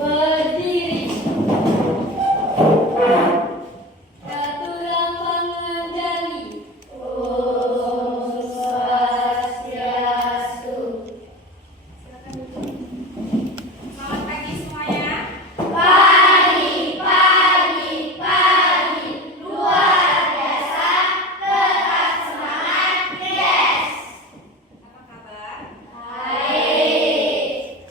Berdiri. Ketulang pengendali. Om Swastiastu. Selamat pagi semuanya. Pagi, pagi, pagi. Luar biasa. Tetap semangat, yes. Apa kabar? Baik.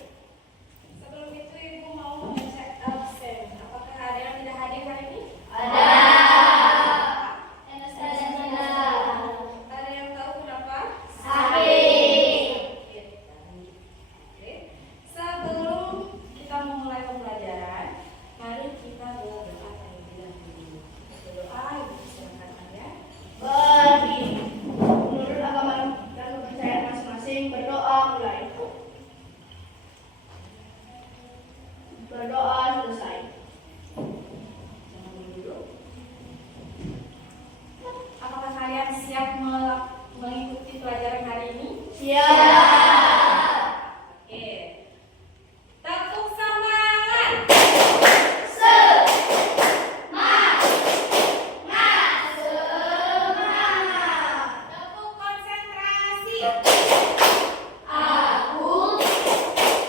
Sebelum itu Ibu mau mengecek absen. Apakah ada yang tidak hadir hari ini? Ada. Ada yang tahu kenapa? Sakit. Oke. Sebelum kita memulai pembelajaran, mari kita berdoa terlebih dahulu. Berdoa, Ibu silakan Anda. Berdiri. Menurut agama dan kepercayaan masing-masing, berdoa mulai. Berdoa selesai. Jangan duduk. Apakah kalian siap mengikuti pelajaran hari ini? Siap. Oke. Tepuk semangat. Tepuk konsentrasi. Aku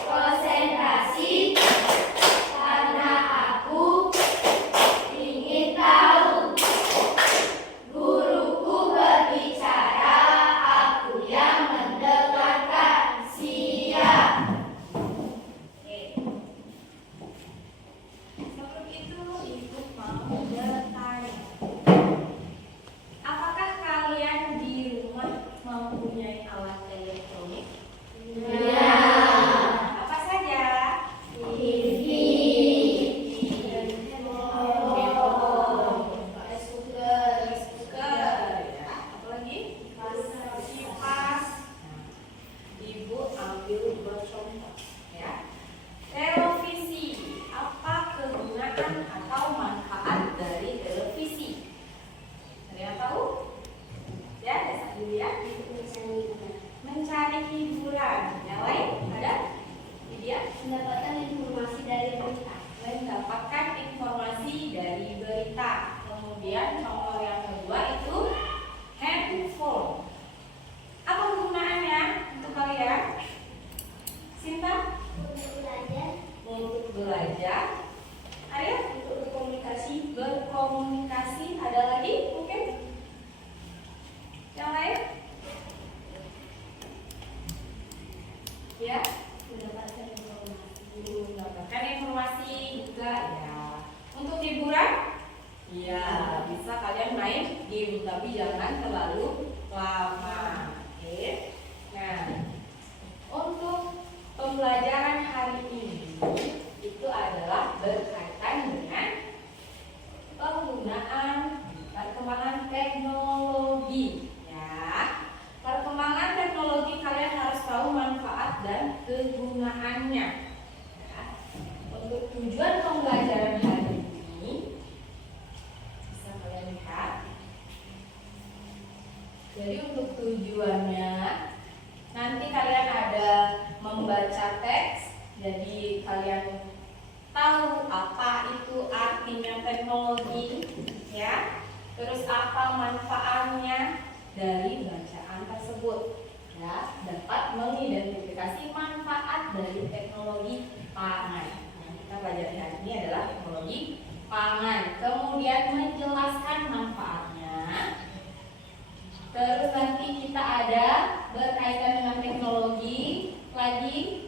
konsentrasi karena aku ingin tahu. Guruku berbicara, aku yang mendengarkan. Siap. Oke. Sebelum itu, Ibu mau bertanya. Apakah kalian di rumah mempunyai alat elektronik? Ya. Apa saja? TV. Rice cooker. Ya. Apa lagi? Kipas. Ibu ambil dua contoh, ya. Televisi. Apa kegunaan atau manfaat dari televisi? Ada yang tahu? Ya, ada dulu ya. Mencari hiburan. Yang lain ada? Dia Mendapatkan informasi dari berita. mendapatkan informasi dari berita. Kemudian contoh yang kedua itu handphone. Apa kegunaannya untuk kalian? Sinta? Untuk belajar. Ada? Untuk berkomunikasi. Berkomunikasi. Ada lagi mungkin? Yang lain? Ya? Mendapatkan informasi juga ya. Untuk hiburan? Ya, bisa kalian main game tapi jangan terlalu lama. Oke. Nah, untuk pembelajaran hari ini itu adalah berkaitan dengan penggunaan perkembangan teknologi. Ya, perkembangan teknologi kalian harus tahu manfaat dan kegunaannya. Ya. Untuk tujuan pembelajaran hari ini bisa kalian lihat. Jadi untuk tujuannya nanti kalian ada membaca teks. Jadi kalian tahu apa itu artinya teknologi, ya. Terus apa manfaatnya dari bacaan tersebut, ya. Dapat mengidentifikasi manfaat dari teknologi pangan. Yang kita pelajari hari ini adalah teknologi pangan. Kemudian menjelaskan manfaatnya. Terus nanti kita ada berkaitan dengan teknologi lagi.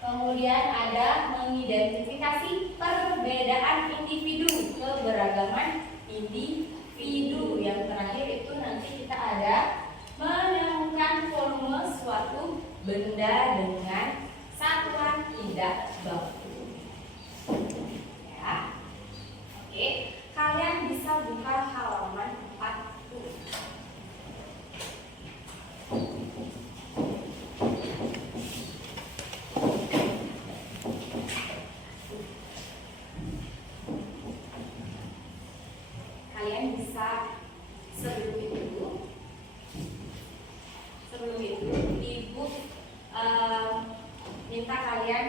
Kemudian ada mengidentifikasi perbedaan individu, keberagaman individu. Yang terakhir itu nanti kita ada menemukan volume suatu benda dengan satuan tidak baku. Ya. Oke, kalian bisa buka halaman 40. Kalian bisa sebelum itu Ibu minta kalian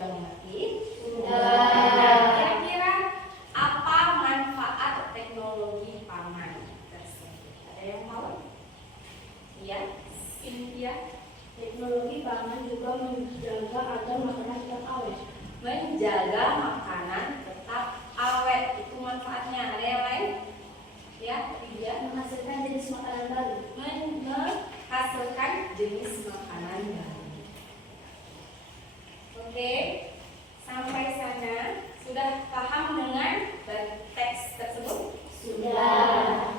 Sudah mengerti? Sudah. Nah, kira-kira apa manfaat teknologi pangan tersebut? Ada yang tahu? Iya, Cynthia. Teknologi pangan juga menjaga agar makanan tetap awet. Menjaga makanan tetap awet, itu manfaatnya. Ada yang lain? Ya, Lydia. Menghasilkan jenis makanan baru. Menghasilkan jenis makanan baru. Oke, sampai sana sudah paham dengan teks tersebut? Sudah.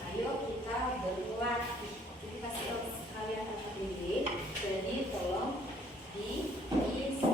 Ayo kita berlatih. Jadi kasih tahu sekalian kata pilih. Jadi tolong diisi.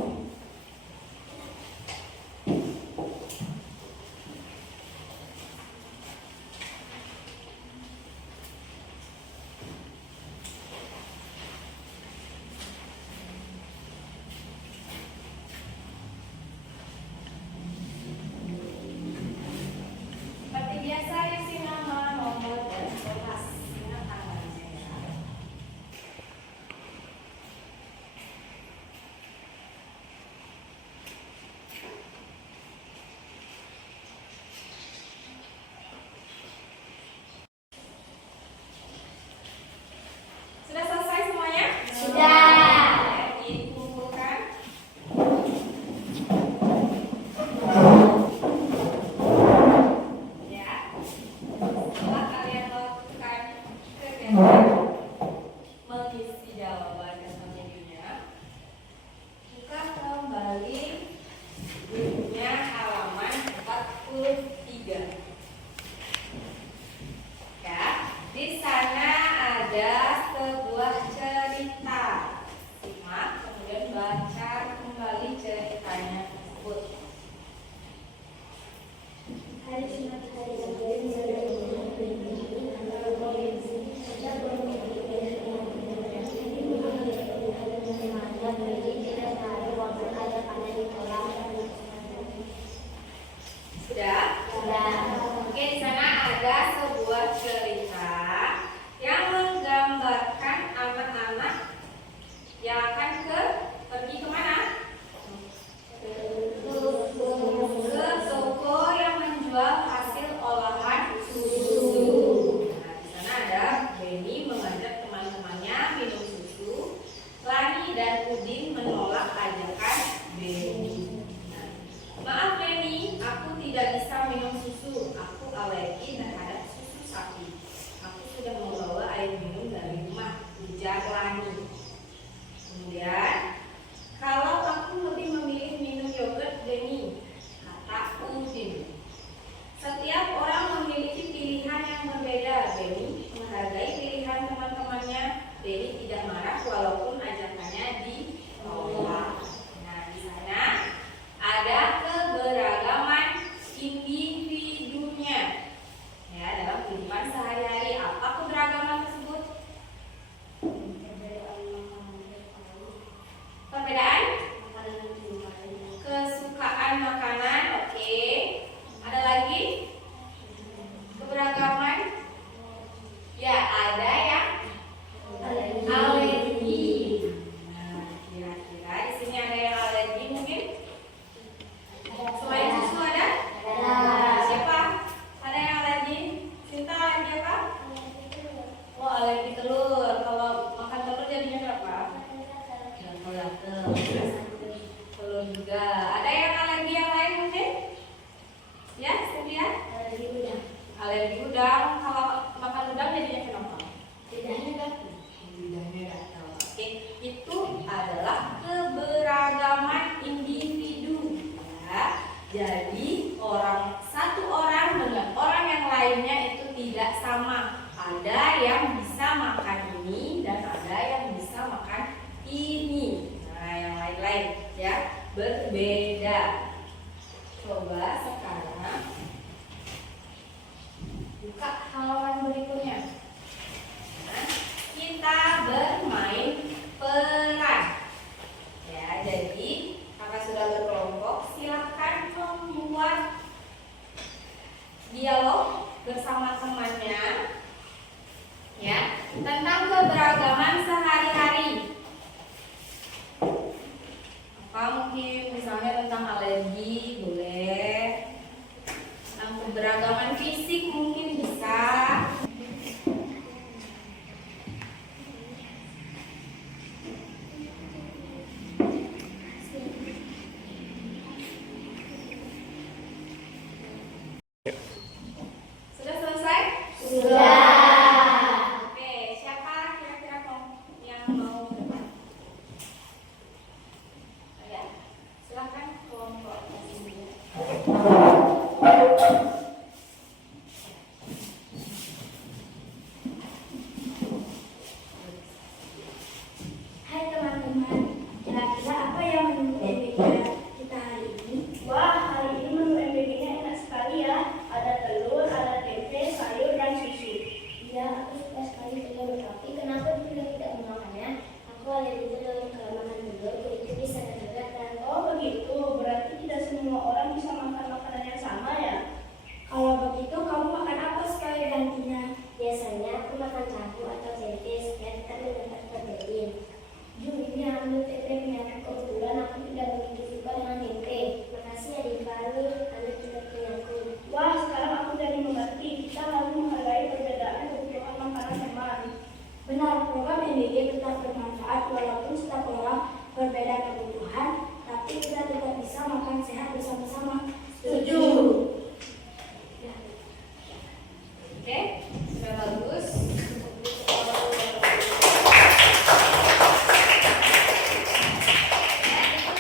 Seperti biasa isi nama, nomor, dan kelas. Ingat tanggalnya ya. Sudah selesai semuanya? Sudah. Dikumpulkan. Ya. Setelah kalian melakukan kegiatan mengisi jawaban dan menjadinya, buka kembali bukunya halaman 43. Ya, di sana ada sebuah cerita. Simak, kemudian baca kembali ceritanya tersebut. Hari Jumat hari Senin Sudah? Sudah. Oke, di sana ada sebuah cerita yang menggambarkan anak-anak yang akan pergi kemana? Ke toko yang menjual hasil olahan susu. Nah, di sana ada Benny mengajak teman-temannya minum susu. Lani dan Udin menolak ajakan Benny. Nah, maaf Benny, aku tidak bisa minum susu. Aku alergi terhadap susu sapi. Aku sudah membawa air minum dari rumah, ujar Lani. Kemudian, kalau aku lebih memilih minum yogurt Benny, kata Udin. Setiap orang memiliki pilihan yang berbeda. Benny menghargai pilihan teman-temannya. Benny tidak marah walaupun ajakannya ditolak. Nah, di sana ada keberagaman individunya. Ya, dalam kehidupan sehari-hari. Apa keberagaman tersebut? Perbedaan? Kesukaan makanan, oke. Ada lagi? Keberagaman? Ya, ada yang alergi. Nah, kira-kira di sini ada yang alergi mungkin? Selain susu ada? Siapa? Ada yang alergi? Cinta alergi apa? Oh, alergi telur. Kalau makan telur jadinya kenapa? Telur juga. Ada yang alergi yang lain mungkin? Ya, Cynthia? Alergi udang. Kalau makan udang jadinya kenapa? Lidahnya gatal. Oke, itu adalah keberagaman individu. Ya, jadi satu orang dengan orang yang lainnya itu tidak sama. Ada yang bisa makan ini dan ada yang bisa makan ini. Nah, yang lain-lain ya berbeda. Coba sekarang buka halaman berikutnya. Nah, kita bermain peran. Ya, jadi kakak sudah berkelompok. Silahkan membuat dialog bersama temannya, ya, tentang keberagaman sehari-hari. Mungkin misalnya tentang alergi boleh, tentang keberagaman fisik mungkin bisa. Sudah selesai? Oke, siapa kira-kira yang mau berdebat? Ya, silakan kelompok ini. Hai teman-teman, kira-kira apa yang menu MBK kita hari ini? Wah, hari ini menu MBK-nya enak sekali ya. Ada telur, ada tempe, sayur, dan susu. Iya, aku suka sekali telur, tapi kenapa juga tidak memakannya? Aku alergi telur, kalau makan telur kulitnya bisa gatal-gatal. Oh begitu, berarti tidak semua orang bisa makan makanan yang sama ya? Kalau begitu, kamu makan apa sekali gantinya? Biasanya aku makan tahu atau tempe supaya tetap mendapat protein. Ini ambil tempe punya kebetulan aku tidak begitu suka dengan tempe. Makasih ya Divaru, ambil kita punyaku. Wah, sekarang aku jadi mengerti. Kita harus menghargai perbedaan kebutuhan makanan teman. Benar, program MBG tetap bermanfaat walaupun setiap orang berbeda kebutuhan, tapi kita tetap bisa makan sehat bersama-sama. Setuju. Oke, sudah bagus.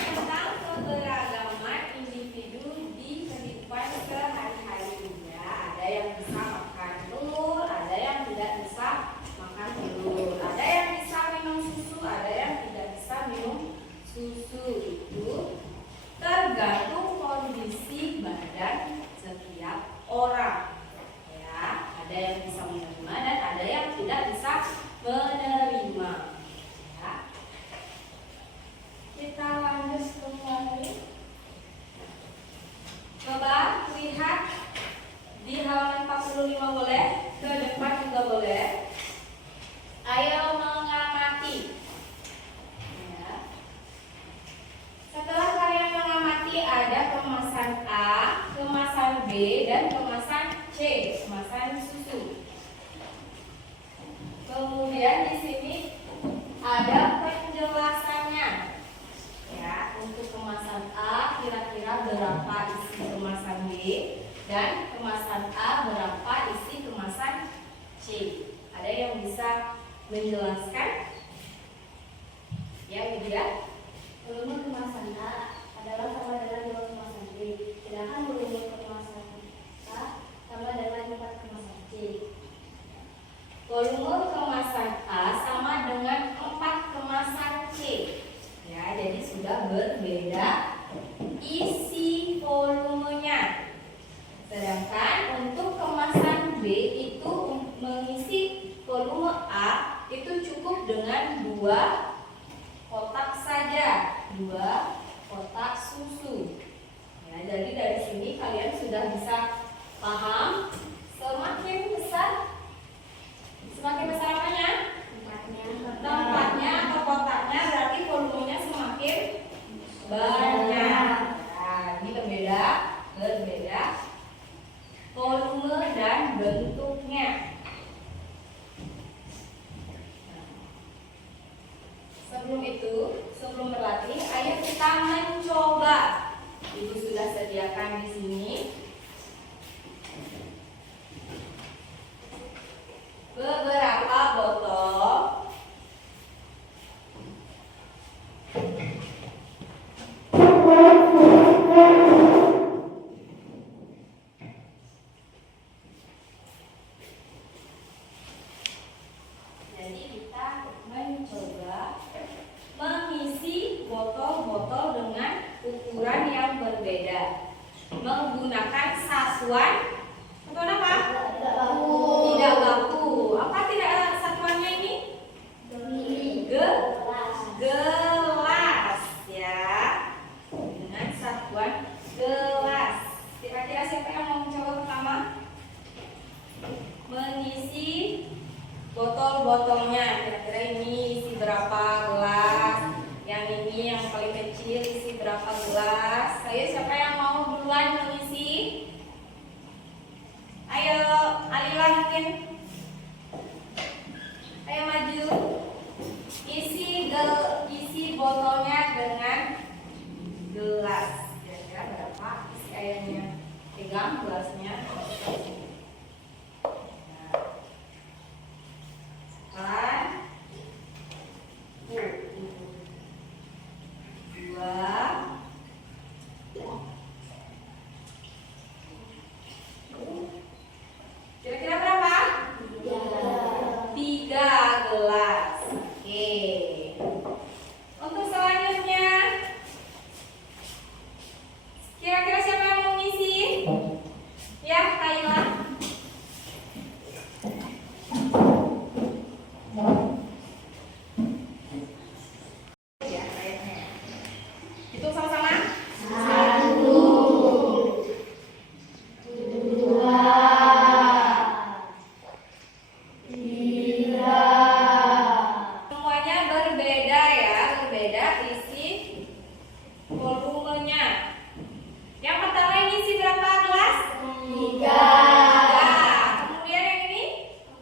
Tentang keberagaman individu di kehidupan sehari-hari. Ya, ada yang bisa makan telur, ada yang tidak bisa makan telur, ada yang bisa minum susu, ada yang tidak bisa minum susu. Itu tergantung kondisi badan setiap orang. Ya, ada yang bisa menerima dan ada yang tidak bisa menerima. Ya. Kita lanjut kembali. Coba lihat di halaman 45 boleh, ke depan juga boleh. Ayo mengamati. Ya. Setelah kalian mengamati ada kemasan A, kemasan B, dan kemasan C, kemasan susu. Kemudian di sini ada penjelasannya. Ya, untuk kemasan A kira-kira berapa isi kemasan B, dan kemasan A berapa isi kemasan C. Ada yang bisa menjelaskan? Ya, Widya. Volume kemasan A adalah sama dengan 2 kemasan B, sedangkan volume kemasan A sama dengan 4 kemasan C. Volume kemasan A sama dengan 4 kemasan C. Ya, jadi sudah berbeda isi volumenya. Sedangkan untuk kemasan B itu mengisi volume A itu cukup dengan 2 kotak saja, 2 kotak susu. Ya, jadi dari sini kalian sudah bisa paham semakin besar apanya? Tempatnya atau kotaknya, berarti volumenya semakin banyak. Nah, ini berbeda volume dan bentuknya. Sebelum itu, sebelum berlatih, ayo kita mencoba. Ibu sudah sediakan di sini beberapa botol. Jadi kita mencoba mengisi botol-botol dengan ukuran yang berbeda menggunakan satuan apa? Tidak baku. Apa tidak satuannya ini? Gelas ya. Dengan satuan gelas. Kira-kira siapa yang mau mencoba pertama? Mengisi botol-botolnya. Kira-kira ini isi berapa gelas? Yang ini yang paling kecil isi pegangin. Ayo maju. Isi botolnya dengan gelas. Kira-kira berapa isi airnya? Pegang gelasnya. Kira-kira berapa? 3 gelas. Oke. Untuk selanjutnya, kira-kira siapa yang mau ngisi? Ya, Kayla. Ya, airnya. Hitung sama-sama. 1, 2, 3. Semuanya berbeda ya, berbeda isi volumenya. Yang pertama ini isi berapa gelas? 3, Kemudian yang ini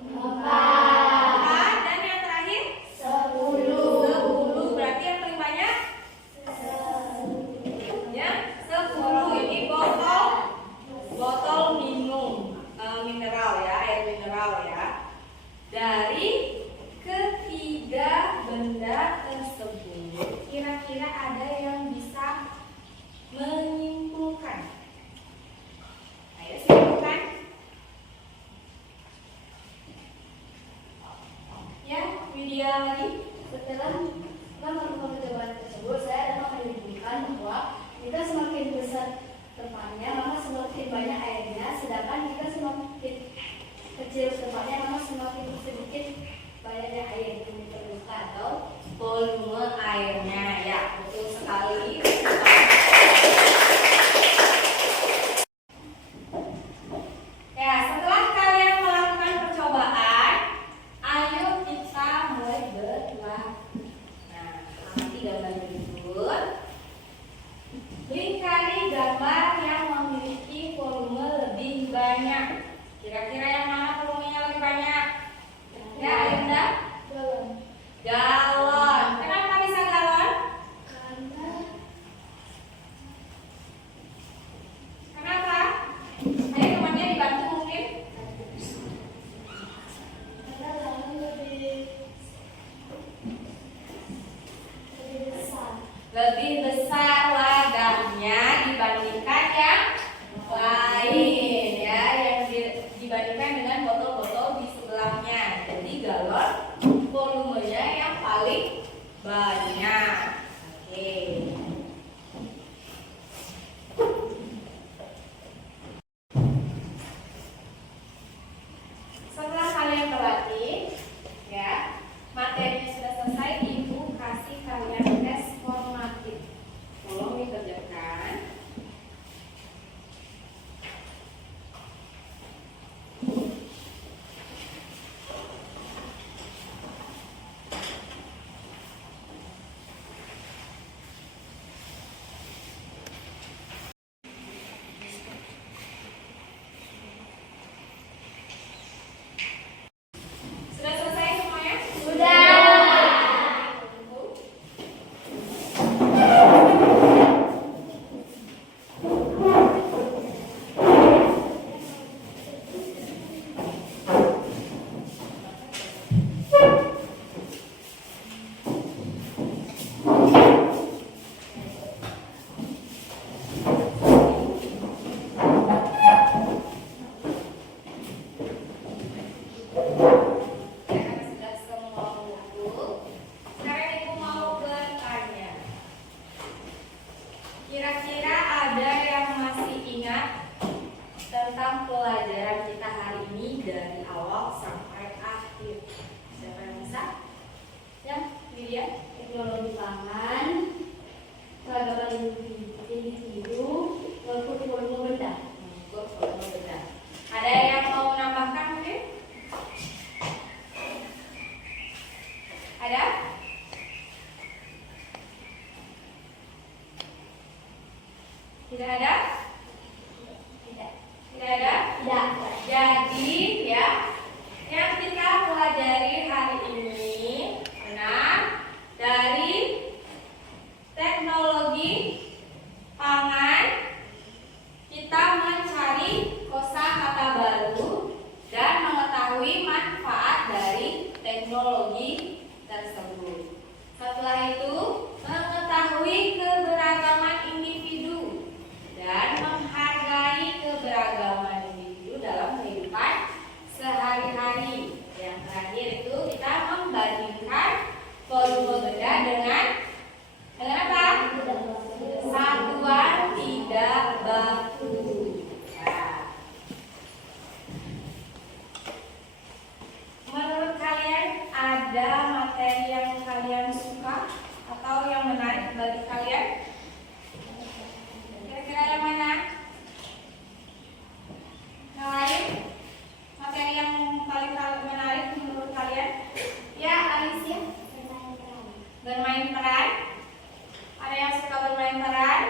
4, 4 dan yang terakhir 10. 10. Berarti yang paling banyak ya 10. Ini botol minum mineral ya, air mineral ya. Dari ketiga benda tersebut, kira-kira ada yang bisa menyimpulkan? Ayo simpulkan. Ya, Widya lagi. Setelah melakukan percobaan tersebut, saya dapat menyimpulkan bahwa jika semakin besar tempatnya, maka semakin banyak airnya, sedangkan jika semakin kecil tempatnya, maka semakin sedikit banyaknya air yang diperlukan atau Volume airnya ya, betul sekali. Ya, setelah kalian melakukan percobaan, ayo kita mulai berlatih. Nah, amati gambar berikut. Lingkari gambar yang memiliki volume lebih banyak. Kira-kira yang mana volumenya lebih banyak? Ya, Ayunda? Galon. Kenapa bisa galon? Kenapa? Ayo temannya dibantu mungkin. Lebih besar wadahnya dibandingkan yang lain ya, yang dibandingkan dengan botol-botol di sebelahnya. Jadi galon volumenya yang paling banyak. Oke. Setelah kalian berlatih, ya, materinya sudah selesai, Ibu kasih kalian tes formatif. Tolong dikerjakan. Sudah selesai semuanya? Sudah. Ya, karena sudah semua buku. Sekarang Ibu mau bertanya. Kira-kira ada yang masih ingat tentang pelajaran kita hari ini dari awal sampai akhir? Siapa yang bisa? Ya, Widya. Teknologi pangan, peradaban individu, maupun volume benda. Untuk volume benda. Ada yang mau menambahkan mungkin? Ada? Tidak ada? Tidak. Tidak ada? Tidak. Jadi ya, Yang kita pelajari hari ini benar dari teknologi pangan. Kita mencari kosakata baru dan mengetahui manfaat dari teknologi tersebut. Setelah itu, mengetahui keberagaman individu dan menghargai keberagaman individu dalam kehidupan sehari-hari. Yang terakhir itu kita membandingkan volume benda dengan apa? Satuan tidak baku. Ya. Menurut kalian ada materi yang kalian suka atau yang menarik bagi kalian? Kira-kira yang mana? Yang lain? Materi yang paling menarik menurut kalian? Ya, Alicia. Bermain peran. Ada yang suka bermain peran?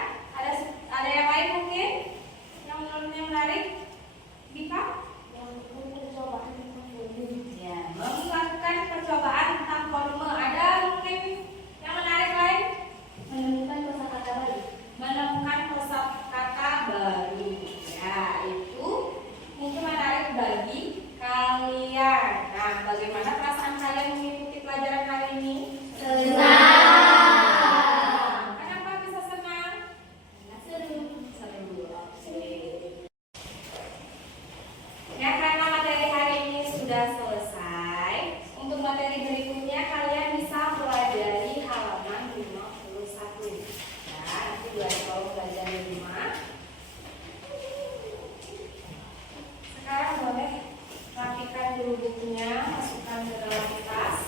Ada yang lain mungkin? Yang menurutnya menarik? Dika? Ya, melakukan percobaan tentang volume. Ada mungkin yang menarik lain? Menemukan kosakata baru. Menemukan kosakata baru. Ya, itu mungkin menarik bagi kalian. Nah, bagaimana perasaan kalian mengikuti pelajaran hari ini? Senang. Kenapa bisa senang? Seru. Seru. Oke. Ya, karena materi hari ini sudah selesai, untuk materi berikutnya kalian bisa pelajari halaman 51. Ya, nanti kalau belajar di rumah. Sekarang boleh rapikan dulu bukunya, masukkan ke dalam tas.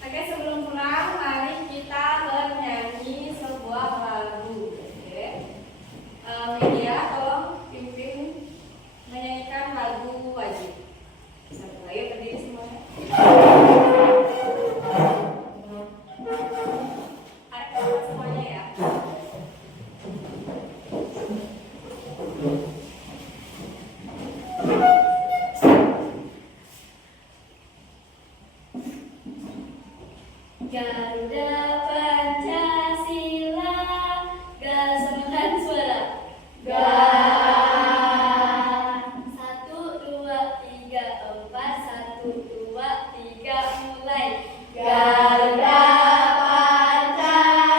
Oke, sebelum pulang, mari kita bernyanyi sebuah lagu. Oke, media tolong pimpin menyanyikan lagu wajib. Satu lagi berdiri semuanya. Ayo semuanya ya. Garuda Pancasila, gasakan suara. Ga. 1, 2, 3, 4. 1, 2, 3, mulai. Garuda Pancasila,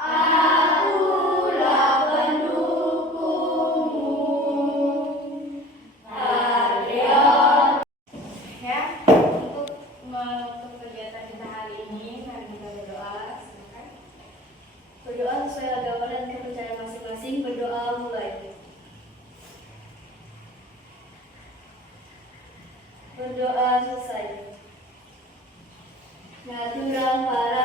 akulah pendukungmu. Patriot. Ya, untuk kegiatan kita hari ini, mari kita berdoa. Silakan. Berdoa sesuai agama dan kepercayaan masing-masing. Berdoa mulai. Berdoa selesai. Ngaturang para